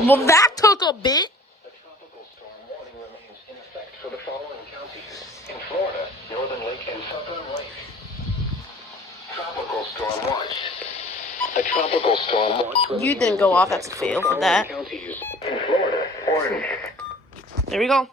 Well, that took a bit. A tropical storm warning remains in effect for the following counties. In Florida, Northern Lake and Southern Lake. Tropical storm watch. A tropical storm watch. You didn't go off. That's a fail for that. Counties. In Florida, orange. There we go.